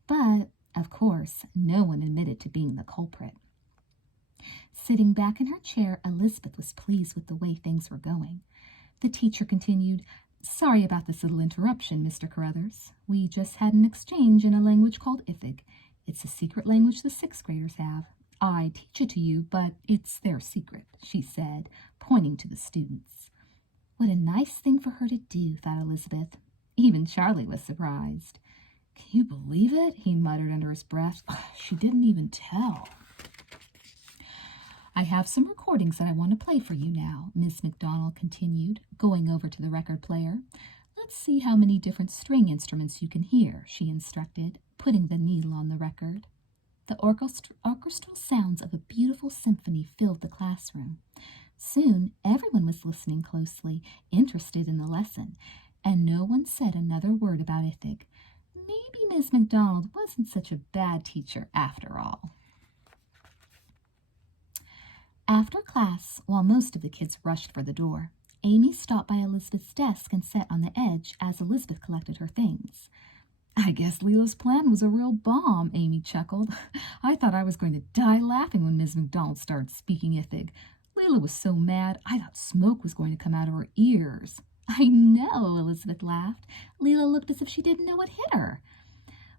but, of course, no one admitted to being the culprit. Sitting back in her chair, Elizabeth was pleased with the way things were going. The teacher continued, "Sorry about this little interruption, Mr. Carruthers. We just had an exchange in a language called Ithig. It's a secret language the sixth graders have. I teach it to you, but it's their secret," she said, pointing to the students. What a nice thing for her to do, thought Elizabeth. Even Charlie was surprised. "Can you believe it?" he muttered under his breath. "She didn't even tell." "I have some recordings that I want to play for you now," Miss McDonald continued, going over to the record player. "Let's see how many different string instruments you can hear," she instructed, putting the needle on the record. The orchestral sounds of a beautiful symphony filled the classroom. Soon, everyone was listening closely, interested in the lesson, and no one said another word about Ithig. Maybe Miss McDonald wasn't such a bad teacher after all. After class, while most of the kids rushed for the door, Amy stopped by Elizabeth's desk and sat on the edge as Elizabeth collected her things. "I guess Leela's plan was a real bomb," Amy chuckled. "I thought I was going to die laughing when Miss McDonald started speaking Ithig. Leela was so mad, I thought smoke was going to come out of her ears." "I know," Elizabeth laughed. "Leela looked as if she didn't know what hit her."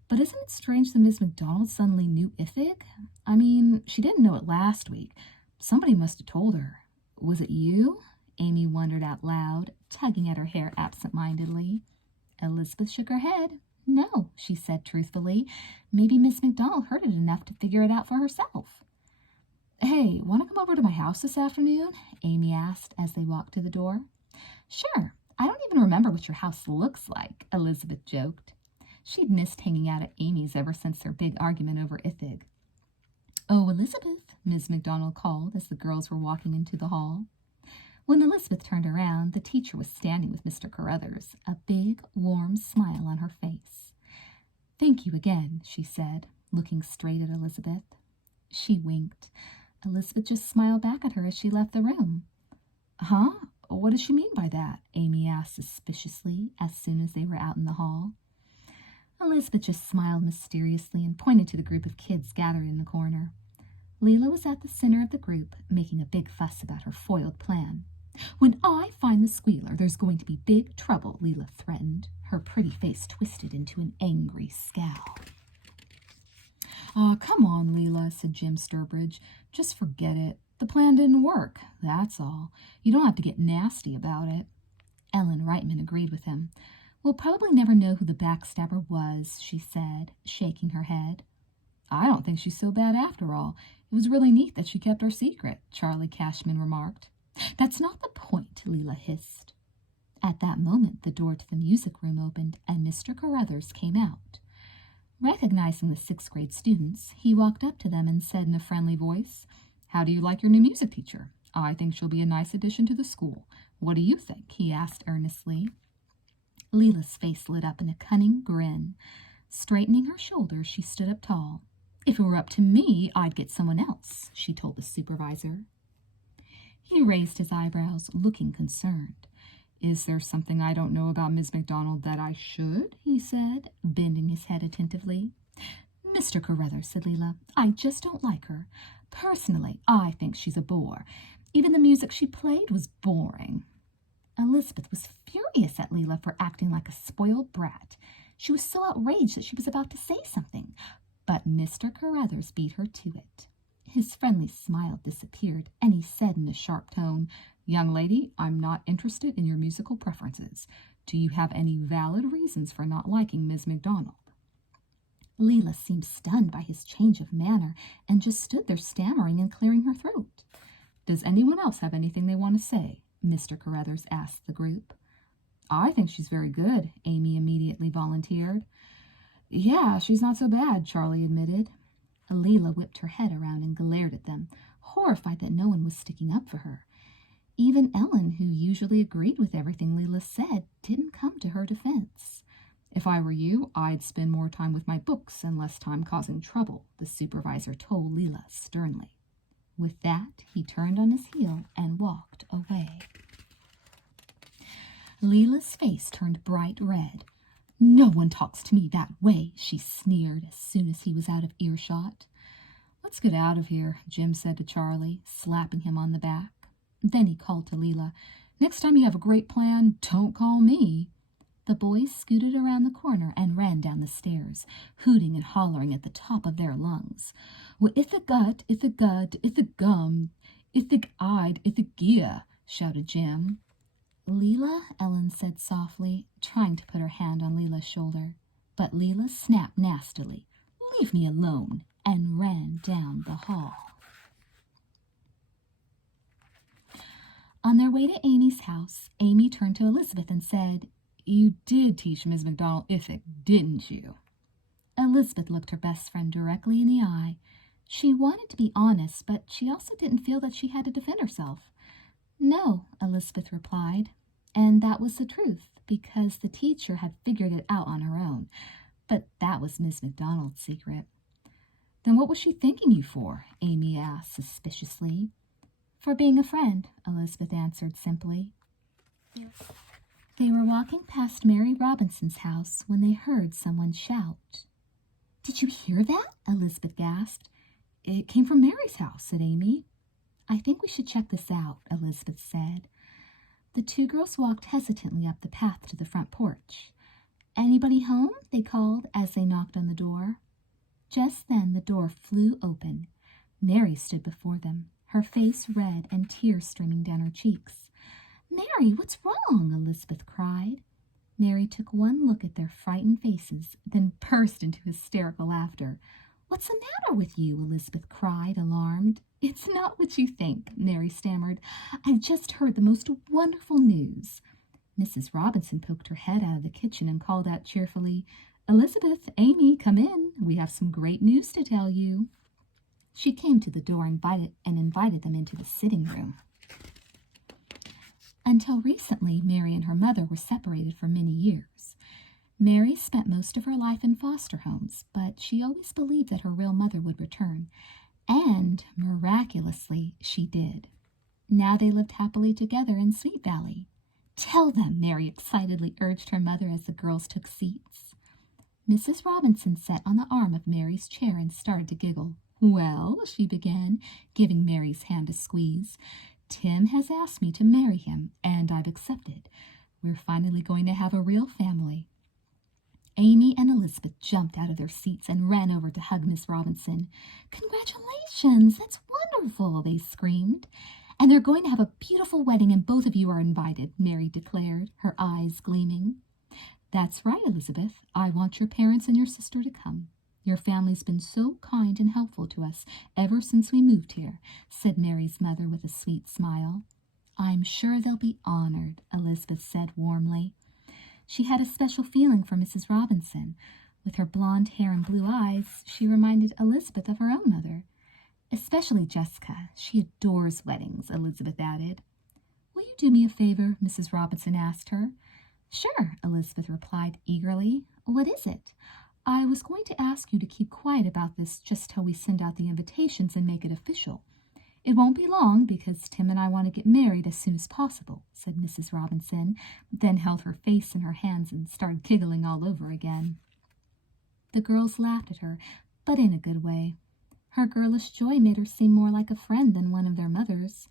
"But isn't it strange that Miss McDonald suddenly knew Ithig? I mean, she didn't know it last week. Somebody must have told her. Was it you?" Amy wondered out loud, tugging at her hair absent-mindedly. Elizabeth shook her head. "No," she said truthfully. "Maybe Miss McDonald heard it enough to figure it out for herself." "Hey, want to come over to my house this afternoon?" Amy asked as they walked to the door. "Sure. I don't even remember what your house looks like," Elizabeth joked. She'd missed hanging out at Amy's ever since their big argument over Ithig. "Oh, Elizabeth," Miss McDonald called as the girls were walking into the hall. When Elizabeth turned around, the teacher was standing with Mr. Carruthers, a big, warm smile on her face. "Thank you again," she said, looking straight at Elizabeth. She winked. Elizabeth just smiled back at her as she left the room. "Huh? What does she mean by that?" Amy asked suspiciously as soon as they were out in the hall. Elizabeth just smiled mysteriously and pointed to the group of kids gathered in the corner. Leela was at the center of the group, making a big fuss about her foiled plan. "When I find the squealer, there's going to be big trouble," Leela threatened. Her pretty face twisted into an angry scowl. "Come on, Leela," said Jim Sturbridge. "Just forget it. The plan didn't work, that's all. You don't have to get nasty about it." Ellen Reitman agreed with him. "We'll probably never know who the backstabber was," she said, shaking her head. "I don't think she's so bad after all. It was really neat that she kept our secret," Charlie Cashman remarked. "That's not the point," Leela hissed. At that moment, the door to the music room opened, and Mr. Carruthers came out. Recognizing the sixth-grade students, he walked up to them and said in a friendly voice, "How do you like your new music teacher? I think she'll be a nice addition to the school. What do you think?" he asked earnestly. Leela's face lit up in a cunning grin. Straightening her shoulders, she stood up tall. "If it were up to me, I'd get someone else," she told the supervisor. He raised his eyebrows, looking concerned. "Is there something I don't know about Miss McDonald that I should?" he said, bending his head attentively. "Mr. Carruthers," said Leela, "I just don't like her. Personally, I think she's a bore. Even the music she played was boring." Elizabeth was furious at Leela for acting like a spoiled brat. She was so outraged that she was about to say something, but Mr. Carruthers beat her to it. His friendly smile disappeared, and he said in a sharp tone, "Young lady, I'm not interested in your musical preferences. Do you have any valid reasons for not liking Miss McDonald?" Leela seemed stunned by his change of manner and just stood there stammering and clearing her throat. "Does anyone else have anything they want to say?" Mr. Carruthers asked the group. "I think she's very good," Amy immediately volunteered. "Yeah, she's not so bad," Charlie admitted. Leela whipped her head around and glared at them, horrified that no one was sticking up for her. Even Ellen, who usually agreed with everything Leela said, didn't come to her defense. "If I were you, I'd spend more time with my books and less time causing trouble," the supervisor told Leela sternly. With that, he turned on his heel and walked away. Leela's face turned bright red. "No one talks to me that way," she sneered as soon as he was out of earshot. "Let's get out of here," Jim said to Charlie, slapping him on the back. Then he called to Leela, "Next time you have a great plan, don't call me." The boys scooted around the corner and ran down the stairs, hooting and hollering at the top of their lungs. "Well, if the gut, if the gut, if the gum, if the eyed, if the gear," shouted Jim. "Leela," Ellen said softly, trying to put her hand on Leela's shoulder. But Leela snapped nastily, "Leave me alone," and ran down the hall. On their way to Amy's house, Amy turned to Elizabeth and said, "You did teach Miss McDonald Ithic, didn't you?" Elizabeth looked her best friend directly in the eye. She wanted to be honest, but she also didn't feel that she had to defend herself. "No," Elizabeth replied, and that was the truth, because the teacher had figured it out on her own. But that was Miss McDonald's secret. "Then what was she thanking you for?" Amy asked suspiciously. "For being a friend," Elizabeth answered simply. They were walking past Mary Robinson's house when they heard someone shout. "Did you hear that?" Elizabeth gasped. "It came from Mary's house," said Amy. "I think we should check this out," Elizabeth said. The two girls walked hesitantly up the path to the front porch. "Anybody home?" they called as they knocked on the door. Just then the door flew open. Mary stood before them, her face red and tears streaming down her cheeks. "Mary, what's wrong?" Elizabeth cried. Mary took one look at their frightened faces, then burst into hysterical laughter. "What's the matter with you?" Elizabeth cried, alarmed. "It's not what you think," Mary stammered. "I've just heard the most wonderful news." Mrs. Robinson poked her head out of the kitchen and called out cheerfully, "Elizabeth, Amy, come in. We have some great news to tell you." She came to the door and invited them into the sitting room. Until recently, Mary and her mother were separated for many years. Mary spent most of her life in foster homes, but she always believed that her real mother would return, and miraculously, she did. Now they lived happily together in Sweet Valley. "Tell them," Mary excitedly urged her mother as the girls took seats. Mrs. Robinson sat on the arm of Mary's chair and started to giggle. "Well," she began, giving Mary's hand a squeeze, "Tim has asked me to marry him, and I've accepted. We're finally going to have a real family." Amy and Elizabeth jumped out of their seats and ran over to hug Miss Robinson. "Congratulations! That's wonderful!" they screamed. "And they're going to have a beautiful wedding, and both of you are invited," Mary declared, her eyes gleaming. "That's right, Elizabeth. I want your parents and your sister to come. Your family's been so kind and helpful to us ever since we moved here," said Mary's mother with a sweet smile. "I'm sure they'll be honored," Elizabeth said warmly. She had a special feeling for Mrs. Robinson. With her blonde hair and blue eyes, she reminded Elizabeth of her own mother. "Especially Jessica. She adores weddings," Elizabeth added. "Will you do me a favor?" Mrs. Robinson asked her. "Sure," Elizabeth replied eagerly. "What is it?" "I was going to ask you to keep quiet about this just till we send out the invitations and make it official. It won't be long because Tim and I want to get married as soon as possible," said Mrs. Robinson, then held her face in her hands and started giggling all over again. The girls laughed at her, but in a good way. Her girlish joy made her seem more like a friend than one of their mothers.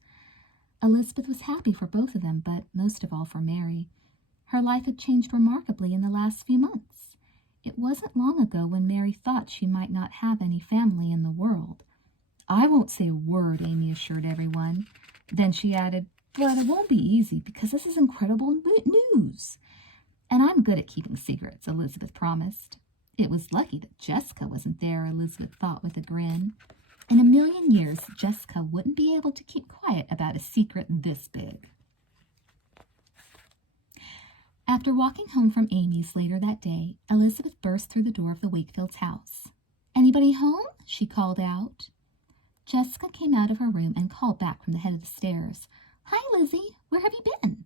Elizabeth was happy for both of them, but most of all for Mary. Her life had changed remarkably in the last few months. It wasn't long ago when Mary thought she might not have any family in the world. "I won't say a word," Amy assured everyone. Then she added, "But it won't be easy because this is incredible news." "And I'm good at keeping secrets," Elizabeth promised. It was lucky that Jessica wasn't there, Elizabeth thought with a grin. In a million years, Jessica wouldn't be able to keep quiet about a secret this big. After walking home from Amy's later that day, Elizabeth burst through the door of the Wakefields' house. "Anybody home?" she called out. Jessica came out of her room and called back from the head of the stairs. "Hi, Lizzie. Where have you been?"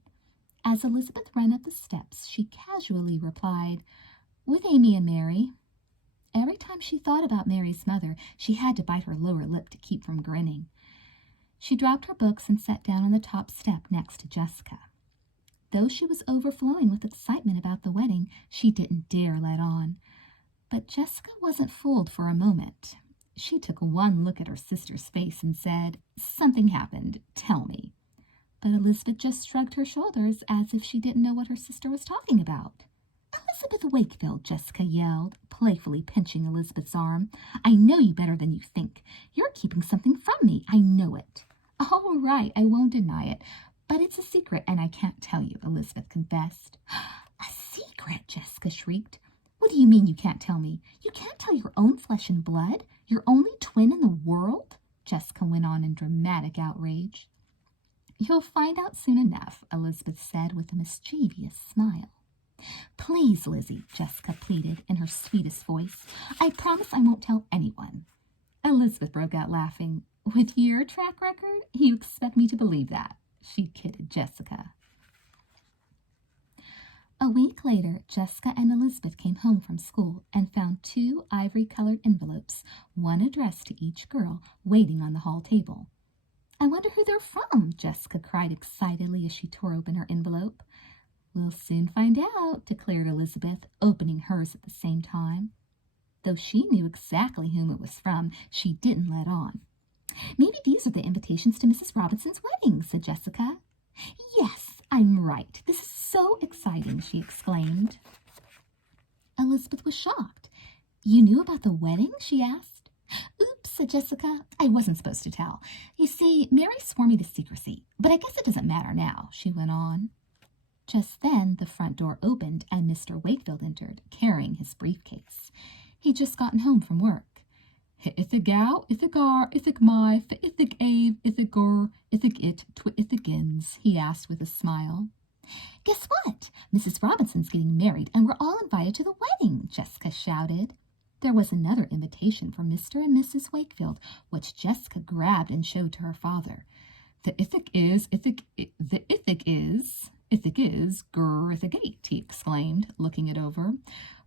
As Elizabeth ran up the steps, she casually replied, "With Amy and Mary." Every time she thought about Mary's mother, she had to bite her lower lip to keep from grinning. She dropped her books and sat down on the top step next to Jessica. Though she was overflowing with excitement about the wedding, she didn't dare let on. But Jessica wasn't fooled for a moment. She took one look at her sister's face and said, "Something happened. Tell me." But Elizabeth just shrugged her shoulders as if she didn't know what her sister was talking about. "Elizabeth Wakefield," Jessica yelled, playfully pinching Elizabeth's arm. "I know you better than you think. You're keeping something from me. I know it." "All right, I won't deny it. But it's a secret, and I can't tell you," Elizabeth confessed. "A secret?" Jessica shrieked. "What do you mean you can't tell me? You can't tell your own flesh and blood? Your only twin in the world?" Jessica went on in dramatic outrage. "You'll find out soon enough," Elizabeth said with a mischievous smile. "Please, Lizzie," Jessica pleaded in her sweetest voice. "I promise I won't tell anyone." Elizabeth broke out laughing. "With your track record, you expect me to believe that?" she kidded Jessica. A week later, Jessica and Elizabeth came home from school and found 2 ivory-colored envelopes, one addressed to each girl, waiting on the hall table. "I wonder who they're from," Jessica cried excitedly as she tore open her envelope. "We'll soon find out," declared Elizabeth, opening hers at the same time. Though she knew exactly whom it was from, she didn't let on. "Maybe these are the invitations to Mrs. Robinson's wedding," said Jessica. "Yes, I'm right. This is so exciting," she exclaimed. Elizabeth was shocked. "You knew about the wedding?" she asked. "Oops," said Jessica. "I wasn't supposed to tell. You see, Mary swore me to secrecy, but I guess it doesn't matter now," she went on. Just then, the front door opened and Mr. Wakefield entered, carrying his briefcase. He'd just gotten home from work. "Ithig gow, ithig gar, ithig my, ithig ave, ithig gur, ithig it, ithig ins," he asked with a smile. "Guess what? Mrs. Robinson's getting married, and we're all invited to the wedding," Jessica shouted. There was another invitation for Mr. and Mrs. Wakefield, which Jessica grabbed and showed to her father. "The ithig is, gur ithig eight," he exclaimed, looking it over.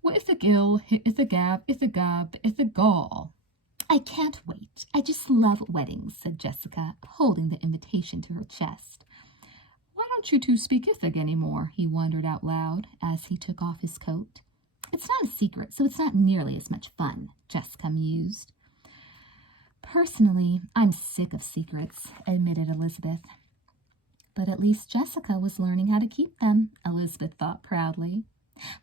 "Wa ithig il, ithig av, ithig gab, ithig gall." "I can't wait. I just love weddings," said Jessica, holding the invitation to her chest. "Why don't you two speak Ithig any more?" he wondered out loud as he took off his coat. It's not a secret, so it's not nearly as much fun, Jessica mused. Personally, I'm sick of secrets, admitted Elizabeth. But at least Jessica was learning how to keep them, Elizabeth thought proudly.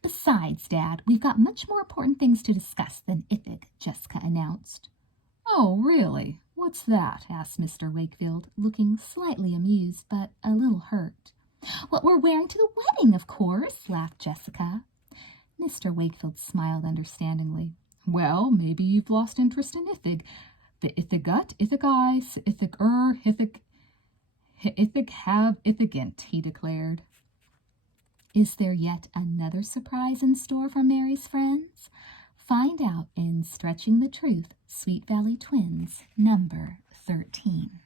Besides, Dad, we've got much more important things to discuss than Ithic, Jessica announced. Oh, really? What's that? Asked Mr. Wakefield, looking slightly amused but a little hurt. What we're wearing to the wedding, of course, laughed Jessica. Mr. Wakefield smiled understandingly. Well, maybe you've lost interest in Ithic. The Ithigut, Ithici, Ithic have Ithigant, he declared. Is there yet another surprise in store for Mary's friends? Find out in Stretching the Truth, Sweet Valley Twins, number 13.